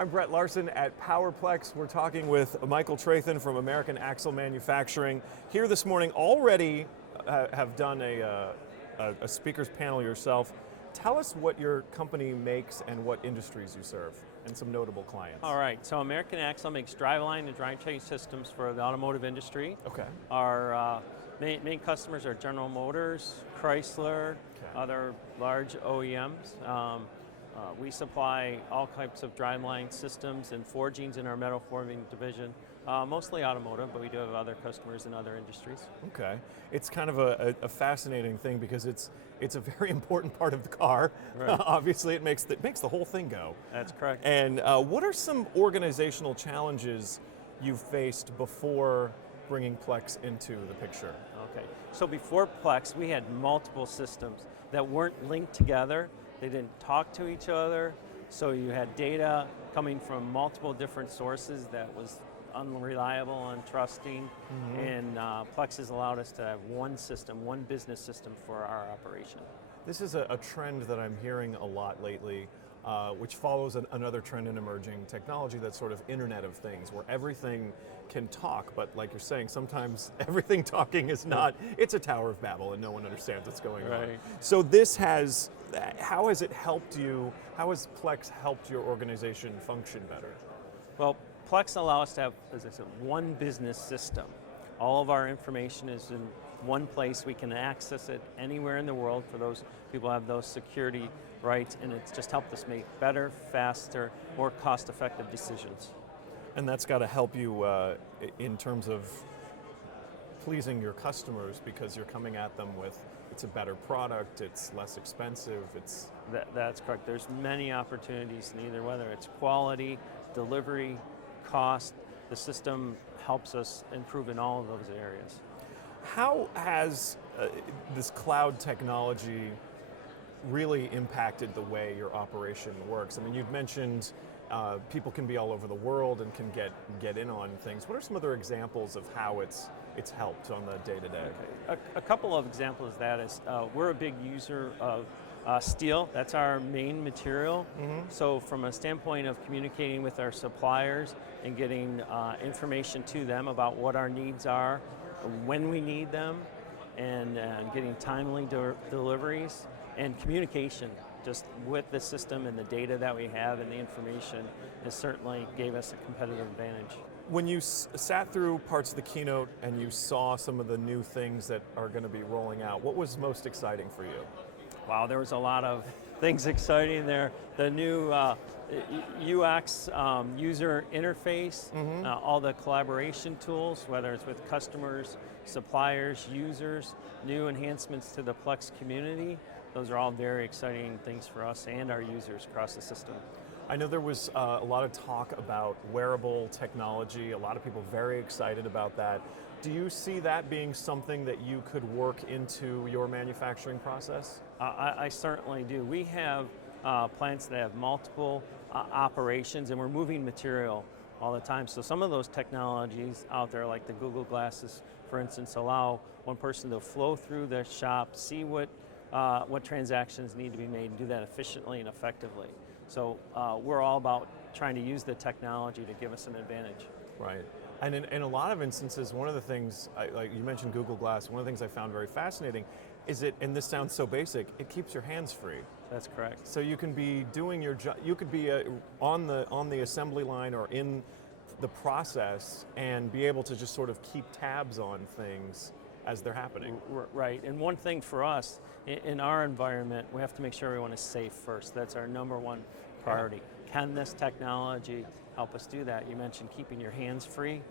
I'm Brett Larson at PowerPlex. We're talking with Michael Trathan from American Axle Manufacturing. Here this morning, already have done a speakers panel yourself. Tell us what your company makes and what industries you serve, and some notable clients. All right, so American Axle makes driveline and drivetrain systems for the automotive industry. Okay. Our main customers are General Motors, Chrysler, other large OEMs. We supply all types of driveline systems and forgings in our metal forming division, mostly automotive, but we do have other customers in other industries. Okay, it's kind of a fascinating thing because it's a very important part of the car. Right. Obviously, it makes the whole thing go. That's correct. And what are some organizational challenges you've faced before bringing Plex into the picture? Okay, so before Plex, we had multiple systems that weren't linked together. They didn't talk to each other, so you had data coming from multiple different sources that was unreliable, untrusting, and Plex has allowed us to have one system, one business system for our operation. This is a trend that I'm hearing a lot lately, which follows another trend in emerging technology, that's sort of Internet of Things, where everything can talk, but like you're saying, sometimes everything talking is not, it's a Tower of Babel and no one understands what's going on. So this how has it helped you, how has Plex helped your organization function better? Well, Plex allows us to have, as I said, one business system. All of our information is in one place. We can access it anywhere in the world for those people who have those security rights, and it's just helped us make better, faster, more cost-effective decisions. And that's got to help you in terms of pleasing your customers, because you're coming at them with, it's a better product, it's less expensive, it's... That's correct. There's many opportunities in either, whether it's quality, delivery, cost. The system helps us improve in all of those areas. How has this cloud technology really impacted the way your operation works? I mean, you've mentioned people can be all over the world and can get in on things. What are some other examples of how it's helped on the day-to-day? Okay. A couple of examples of that is we're a big user of steel. That's our main material. So from a standpoint of communicating with our suppliers and getting information to them about what our needs are, when we need them, and getting timely deliveries and communication just with the system and the data that we have and the information, it certainly gave us a competitive advantage. When you sat through parts of the keynote and you saw some of the new things that are going to be rolling out, what was most exciting for you? Wow, there was a lot of things exciting there. The new UX user interface, all the collaboration tools, whether it's with customers, suppliers, users, new enhancements to the Plex community. Those are all very exciting things for us and our users across the system. I know there was a lot of talk about wearable technology, a lot of people very excited about that. Do you see that being something that you could work into your manufacturing process? I certainly do. We have plants that have multiple operations, and we're moving material all the time. So some of those technologies out there, like the Google Glasses, for instance, allow one person to flow through the shop, see what transactions need to be made, and do that efficiently and effectively. So we're all about trying to use the technology to give us an advantage. Right. And in a lot of instances, one of the things, like you mentioned Google Glass, one of the things I found very fascinating is and this sounds so basic, it keeps your hands free. That's correct. So you can be doing your job, you could be on the assembly line or in the process and be able to just sort of keep tabs on things as they're happening. Right, and one thing for us, in our environment, we have to make sure everyone is safe first. That's our number one priority. Can this technology help us do that? You mentioned keeping your hands free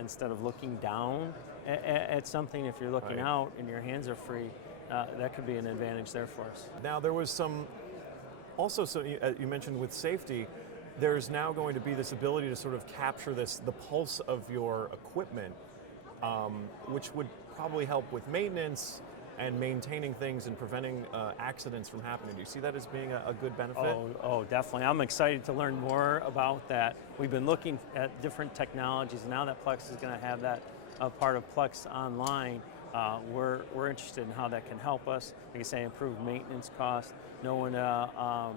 instead of looking down at something. If you're looking out and your hands are free, that could be an advantage there for us. Now there was also you mentioned with safety, there's now going to be this ability to sort of capture the pulse of your equipment, which would probably help with maintenance and maintaining things and preventing accidents from happening. Do you see that as being a good benefit? Oh, definitely. I'm excited to learn more about that. We've been looking at different technologies, and now that Plex is going to have that part of Plex online, we're interested in how that can help us, like I say, improve maintenance costs, know when to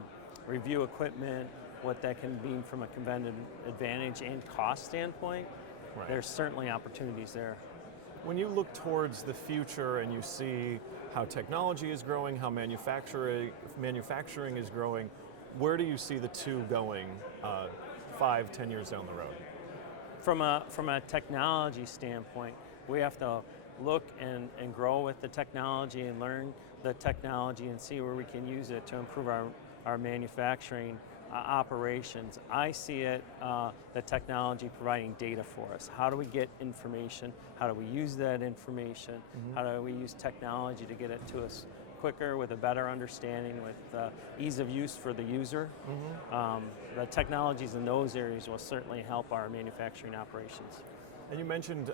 review equipment, what that can mean from a competitive advantage and cost standpoint, Right. there's certainly opportunities there. When you look towards the future and you see how technology is growing, how manufacturing is growing, where do you see the two going 5-10 years down the road? From a technology standpoint, we have to look and grow with the technology and learn the technology and see where we can use it to improve our manufacturing operations. I see it, the technology providing data for us. How do we get information? How do we use that information? How do we use technology to get it to us quicker with a better understanding, with ease of use for the user? The technologies in those areas will certainly help our manufacturing operations. And you mentioned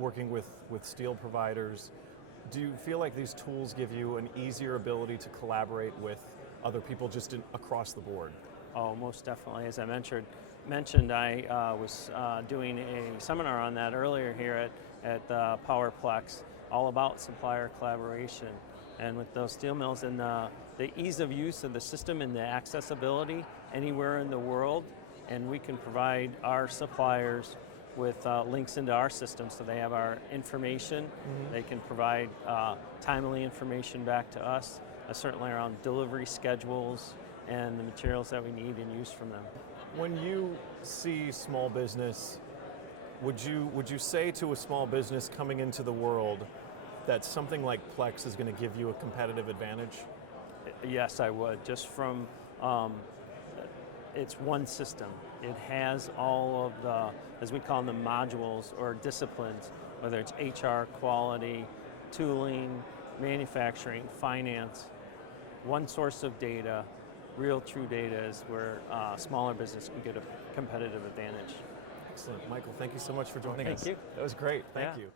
working with steel providers. Do you feel like these tools give you an easier ability to collaborate with other people just across the board? Oh, most definitely. As I mentioned, I was doing a seminar on that earlier here at PowerPlex, all about supplier collaboration. And with those steel mills and the ease of use of the system and the accessibility anywhere in the world, and we can provide our suppliers with links into our system so they have our information. They can provide timely information back to us, certainly around delivery schedules and the materials that we need and use from them. When you see small business, would you say to a small business coming into the world that something like Plex is going to give you a competitive advantage? Yes, I would. Just from, it's one system. It has all of the, as we call them, modules or disciplines, whether it's HR, quality, tooling, manufacturing, finance. One source of data, real true data, is where smaller business can get a competitive advantage. Excellent. Michael, thank you so much for joining us. Thank you. That was great. Thank you.